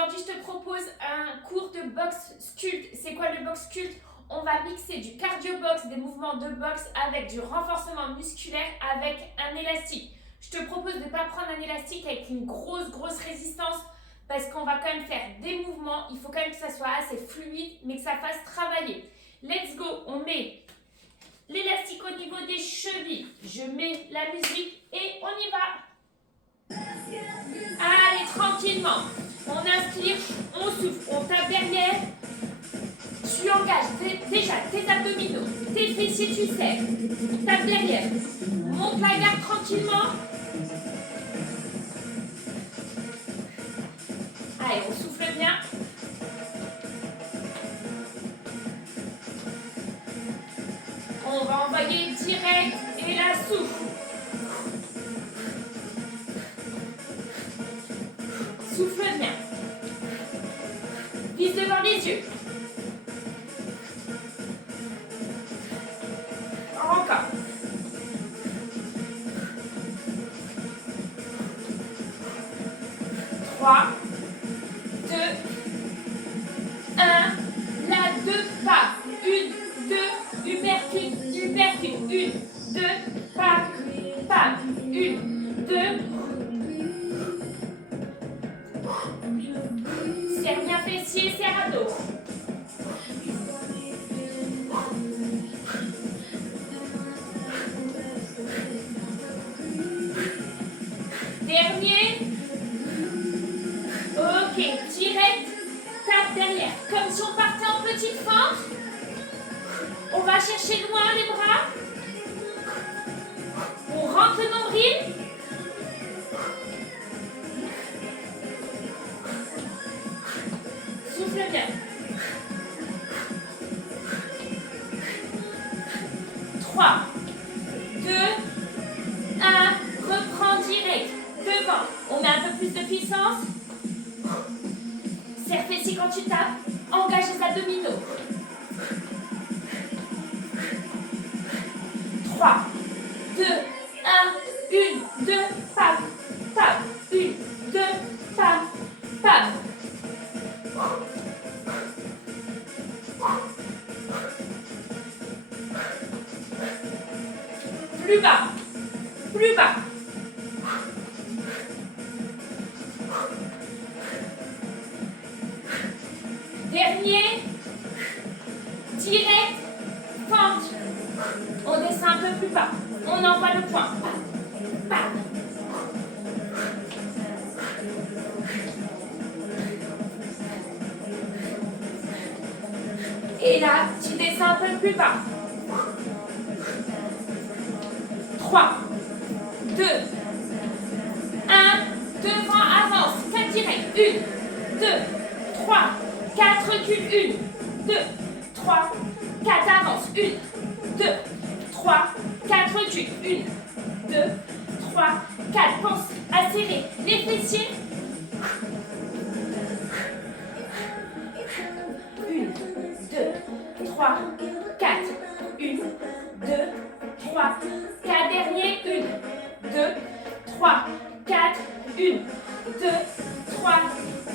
Aujourd'hui, je te propose un cours de boxe sculpte. C'est quoi le boxe sculpte? On va mixer du cardio boxe, des mouvements de boxe avec du renforcement musculaire avec un élastique. Je te propose de ne pas prendre un élastique avec une grosse résistance parce qu'on va quand même faire des mouvements. Il faut quand même que ça soit assez fluide mais que ça fasse travailler. Let's go, on met l'élastique au niveau des chevilles. Je mets la musique et on y va. Allez, tranquillement. On inspire, on souffle, on tape derrière. Tu engages déjà tes abdominaux, tes fessiers, tu serres. Tape derrière. Monte la garde tranquillement. Allez, on souffle bien. On va envoyer direct et la souffle. Souffle bien. Vise devant les yeux. Encore. Trois, deux, un. La deux pas. Une, deux, uppercut. Une, deux, pas. Une, deux. Serre bien fessier, serre à dos. Dernier. Ok, direct, tape derrière. Comme si on partait en petite fente. On va chercher loin les bras. On rentre le nombril. Souffle bien. 3, 2, 1. Reprends direct. Devant. On met un peu plus de puissance. Serre fessier quand tu tapes. Engage les abdominaux. 3, 2, 1, 1, 2, pape. 1, 2, pape. Plus bas. Dernier. Direct. Fente. On descend un peu plus bas. On envoie le point. Et là, tu descends un peu plus bas. 3, 2, 1. Devant, avance. 4 direct. 1, 2, 3, 4. Recule. 1, 2, 3, 4. Avance. 1, 2, 3, 4. Recule. 1, 2, 3, 4. Pense à serrer les fessiers. 1, 2, 3, 4. 1, 2, 3, 4. Dernier. 1, 2, 3, 4. 1, 2, 3,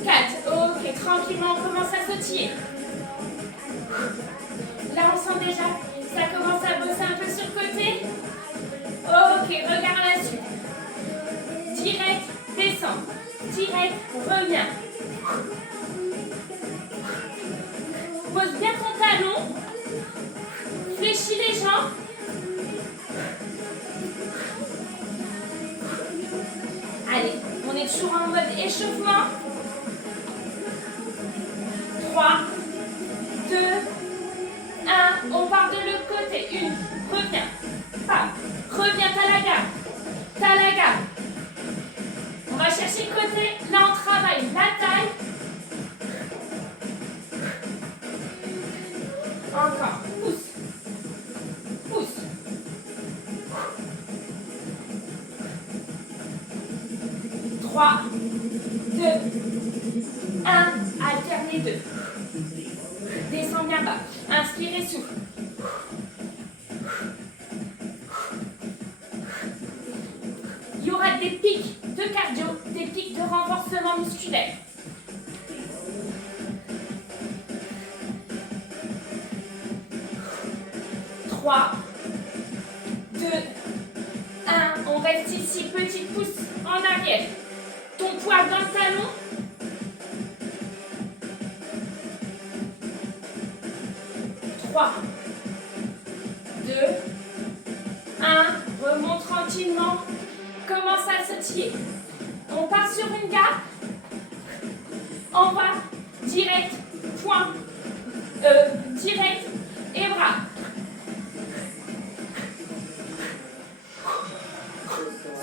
4. Ok, tranquillement, on commence à sautiller. Là, on sent déjà, ça commence à bosser un peu sur le côté. Ok, regarde la suite. Direct, descend. Direct, reviens. Pose bien ton talon. Fléchis les jambes. Allez, on est toujours en mode échauffement. 3, 2, 1. On part de l'autre côté. 1, reviens. Pas. Reviens, t'as la garde. On va chercher le côté. Là, on travaille la taille. Encore. Pousse. 3, 2, 1. Alternez 2. Descends bien bas. Inspirez, souffle. Il y aura des pics de cardio, des pics de renforcement musculaire. 3, 2, 1. On reste ici, petite pousse en arrière. Ton poids dans le talon. 3, 2, 1. Remonte tranquillement. Commence à sautiller. On part sur une garde. On va direct, point, direct et bras.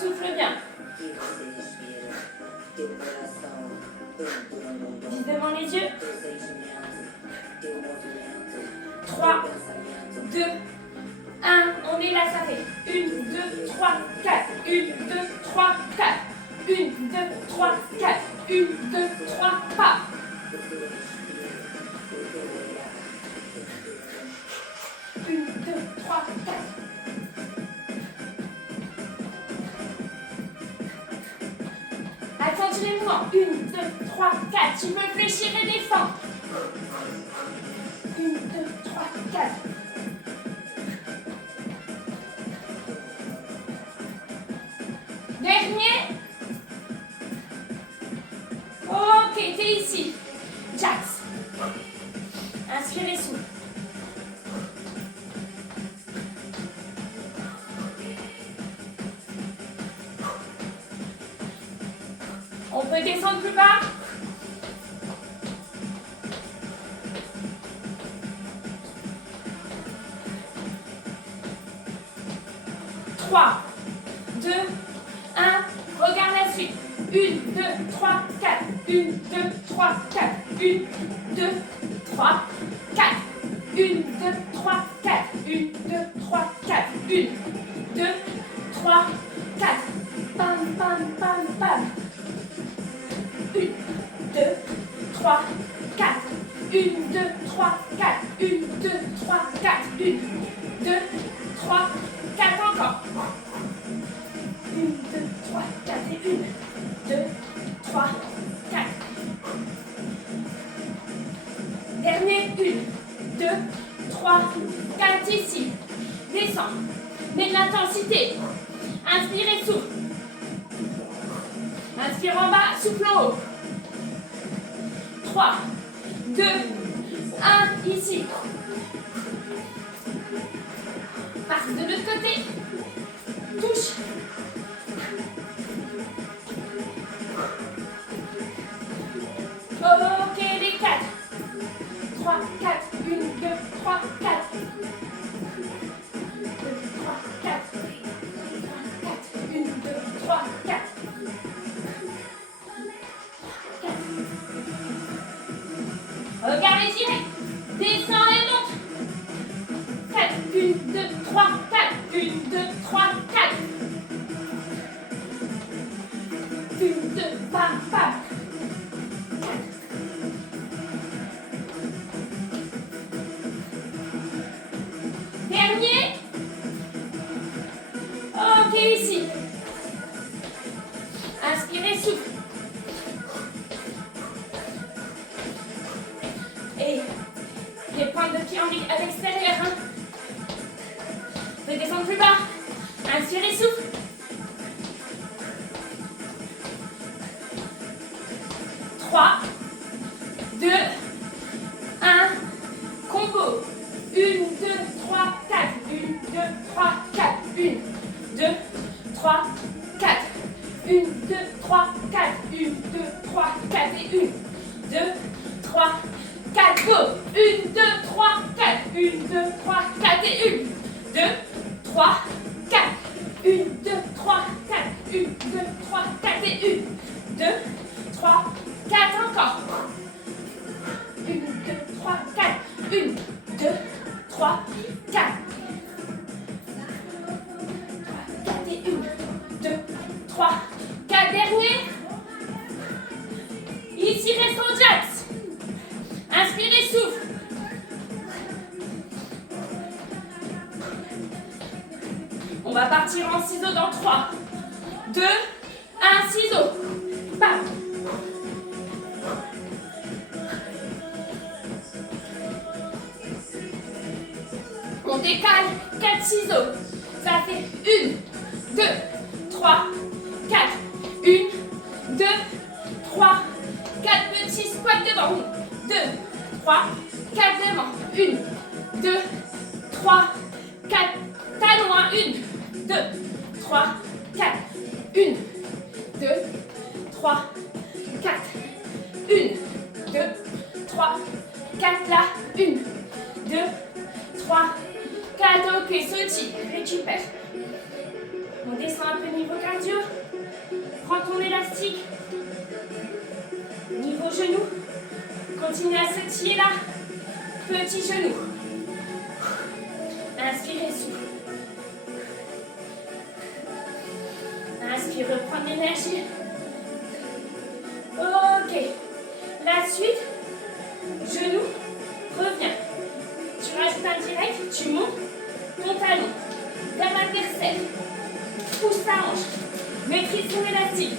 Souffle bien. Vis devant les yeux. 3, 2, 1. On est là, ça fait 1, 2, 3, 4. 1, 2, 3, 4. 1, 2, 3, 4. 1, 2, 3, pas. 1, 2, 3, 4. Accentue les mouvements. 1, 2, 3, 4. Tu peux fléchir et descendre. 1, 2, 3, 4. Dernier. Ok, t'es ici. Jax. Inspirez, souffle. On peut descendre plus bas. Trois, 2, 1. Regarde la suite. 1, 2, 3, 4. 1, 2, 3, 4. 1, 2, 3, 4. 1, 2, 3, 4. 1, 2, 3, 4. 1, 2, 3, 4. Pam, pam, pam, pam. 1, 2, 3, 4. 1, 2, 3, 4. 1, 2, 3, 4. 1, 2, 3, 4 encore. 1, 2, 3, 4 et 1, 2, 3, 4. Dernier, 1, 2, 3, 4 ici. Descends. Mets de l'intensité. Inspire et souffle. Inspire en bas, souffle en haut. 3, 2, 1, ici. Passe de l'autre côté. Touche. Ok, les 4. 3, 4, 1, 2, 3, 4. 2, 3, 4. 1, 2, 3, 4. 4. Regarde les tirets. Descends et monte. 4, 1, 2, 3, 4. 1, 2, 3, 4. 1, 2, pam, pam. 4. Dernier. Ok, ici. Inspirez, souffle. Et les pointes de pied à l'extérieur. Hein. Vous pouvez descendre plus bas. Inspirez, souffle. Trois, 2, 1. Combo. 1, 2, 3, 4. 1, 2, 3, 4. 1, 2, 3, 4. 1, 2, 3, 4. 1, 2, 3, 4 et 1, 2, 3, 4. Go. 1, 2, 3, 4. 1, 2, 3, 4 et 1, 2, 3, 4. 1, 2, 3, 4. 1, 2, 3, 4 et 1, 2, 3, 4 encore. 1, 2, 3, 4. 1, 2, 3, 4. 4 et 1, 2, 3, 4. Dernier. Ici, reste en Jax. Inspirez, souffle. On va partir en ciseaux dans 3, 2, 1, ciseaux. Bam. On décale, 4 ciseaux. Ça fait 1, 2, 3, 4. 1, 2, 3, 4 petits squats devant. 2, 3, 4 devant. 1, 2, 3, 4. Talons. 1, 2, 3, 4. 1, 2, 3, 4. 1, 2, 3, 4. Là. 1, 2, 3, 4. Ok, sautille. Récupère. On descend un peu niveau cardio. Prends ton élastique. Niveau genou. Continue à sautiller là. Petit genou. Inspirez, souffle. Inspire, reprends l'énergie. Ok. La suite. Genou. Reviens. Tu rajoutes un direct. Tu montes ton talon vers l'adversaire. Pousse ta hanche. Maîtrise ton élastique.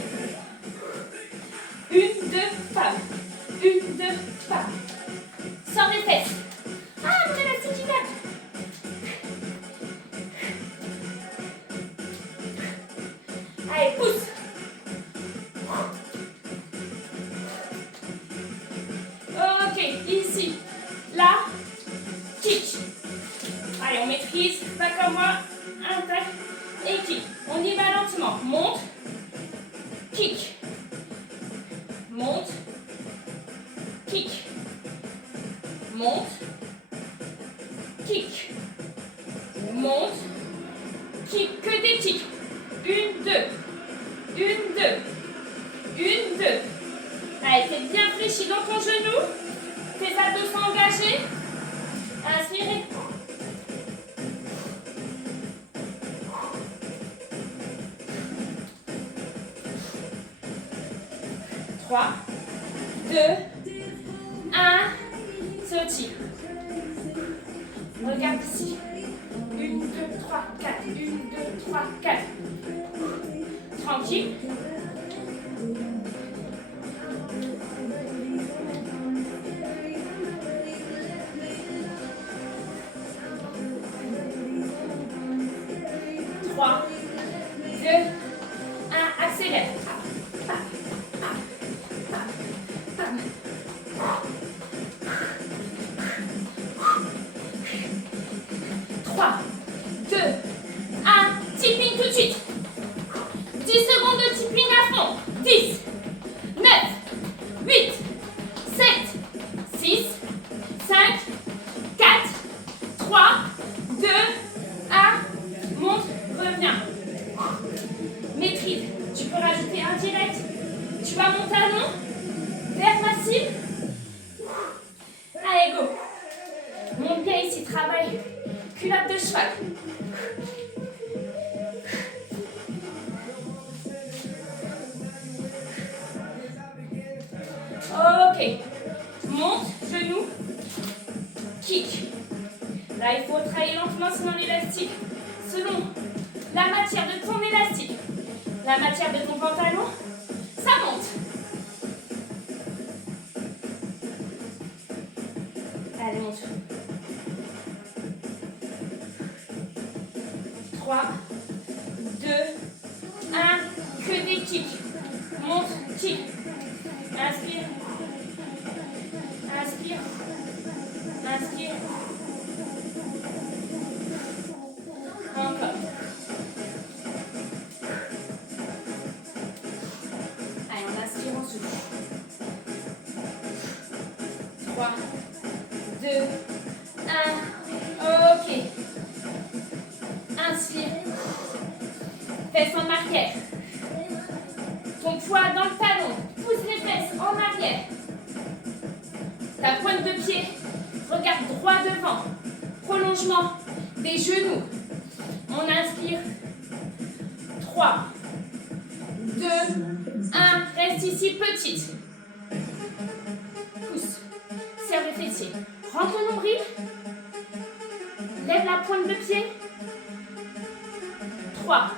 1, 2, femme. 1, 2, femme. Sors les fesses. Ah, mon élastique il tape. Allez, pousse. Ok, ici. Là. Kick. Allez, on maîtrise. Pas comme moi. Intact. Et kick. On y va lentement. Monte. Kick. Monte. Kick. Monte. Kick. Monte. Kick. Que des kicks. 1, 2. 1, 2. 1, 2. Allez, t'es bien fléchi dans ton genou. Tes abdos sont engagés. Inspirez. Trois, 2, 1. Sautille. Regarde ici. 1, 2, 3, 4. 1, 2, 3, 4. Tranquille. Trois, 2, 1. Accélère. 3, 2, 1. Tipping tout de suite. 10 secondes de tipping à fond. 10, 9, 8, 7, 6, 5, 4, 3, 2, 1. Monte, reviens. Maîtrise. Tu peux rajouter un direct. Tu vas mon talon vers ma cible. Allez, go. Monte bien ici, travaille. Culotte de cheval. Ok. Monte, genou, kick. Là, il faut travailler lentement selon l'élastique. Selon la matière de ton élastique, la matière de ton pantalon, ça monte. Allez, monte. 3, 2, 1. Que des kicks. Monte, kick. Inspire. Inspire. Inspire. Encore. Allez, on inspire, on souffle. 3, 2, 1. Ok. Inspire. Fesses en arrière. Ton poids dans le talon. Pousse les fesses en arrière. Ta pointe de pied. Regarde droit devant. Prolongement des genoux. On inspire. 3, 2, 1. Reste ici petite. Pousse. Serre les fessiers. Rends ton nombril. Lève la pointe de pied. 3,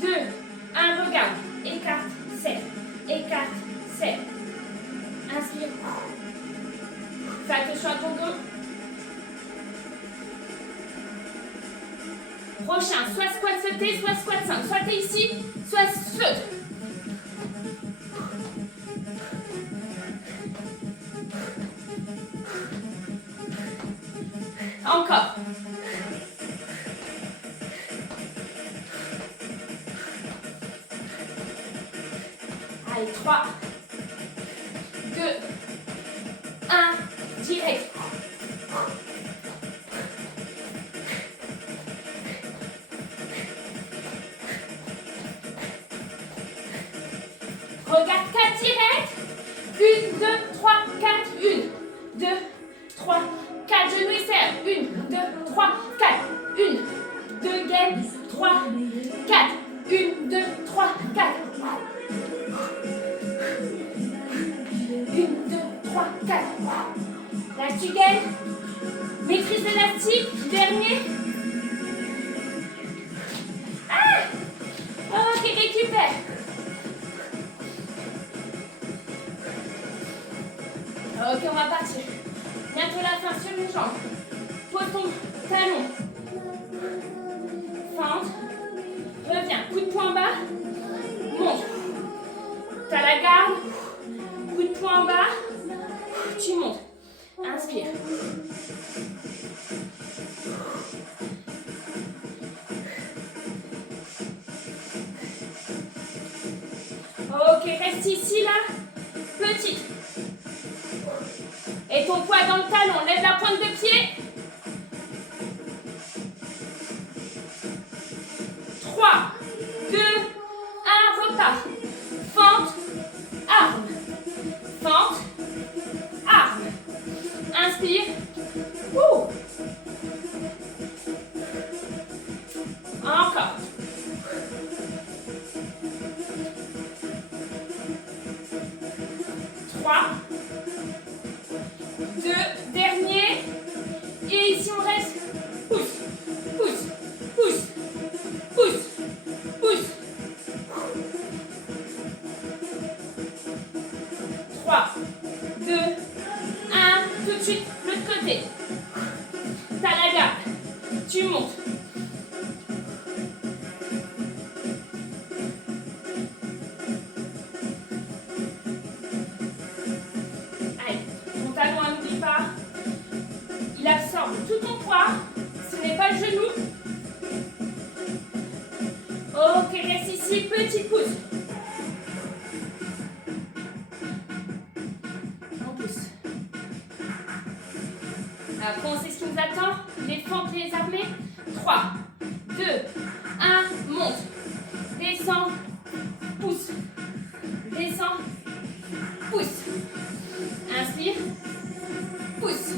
2, 1. Regarde. Écarte, serre. Écarte, serre. Inspire. Fais attention à ton dos. Prochain, soit squat sauté, soit squat 5. Soit t'es ici, soit saute. Encore. Allez, 3, 2, 1, direct. Regarde 4 direct. 1, 2, 3, 4. 1, 2, 3, 4. Genoux et serre. 1, 2, 3, 4. 1, 2, gaine. 3, 4. 1, 2, 3, 4. 1, 2, 3, 4. Là, tu gagnes. Maîtrise élastique. Dernier. Ah! Ok, récupère. Ok, on va partir. Bientôt la fin sur une jambe. Pose ton talon. Fente. Reviens. Coup de poing en bas. Monte. T'as la garde. Coup de poing en bas. Tu montes. Inspire. Ok, reste ici là. Petite. Et ton poids dans le talon. Lève la pointe de pied. 3, 2, 1, repart. Fente, arme. Fente, arme. Inspire. Encore. 3, 2, dernier. Et ici on reste. Pousse, pousse, pousse, pousse, pousse. 3, 2, 1. Tout de suite, l'autre côté. T'as la garde. Tu montes. Allez, ton talon, n'oublie pas. Il absorbe tout ton poids. Ce n'est pas le genou. Ok, reste ici. Petite pousse. On pousse. Après, on sait ce qui nous attend. Les fentes, les armées. 3, 2, 1. Monte. Descends. Pousse. Descends. Pousse. Inspire. Pousse.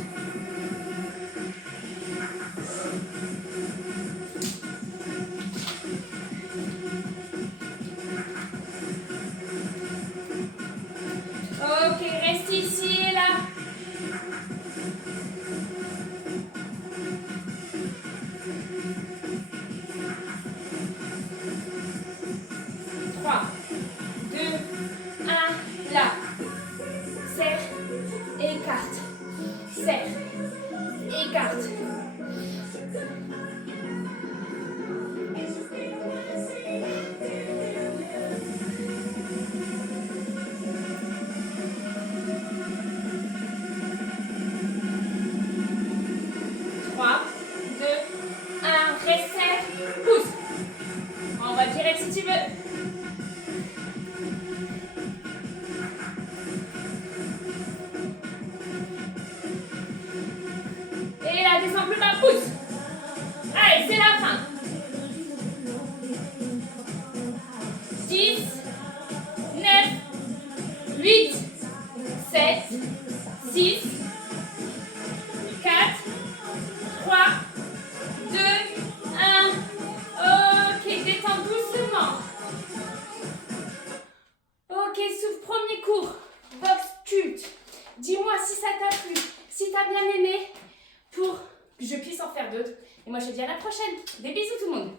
Ok, reste ici et là. Trois, deux, un, là. Serre, écarte. Serre, écarte. Trois, deux, un, reste serre, pousse. On va direct si tu veux. Et là, descends plus bas, pousse. Allez, c'est la fin. 10, 9, 8, 7, 6, 4, 3, 2, 1. Ok, détends doucement. Ok, souffle, premier cours. Box culte. Dis-moi si ça t'a plu, si t'as bien aimé, pour que je puisse en faire d'autres. Et moi, je te dis à la prochaine. Des bisous tout le monde.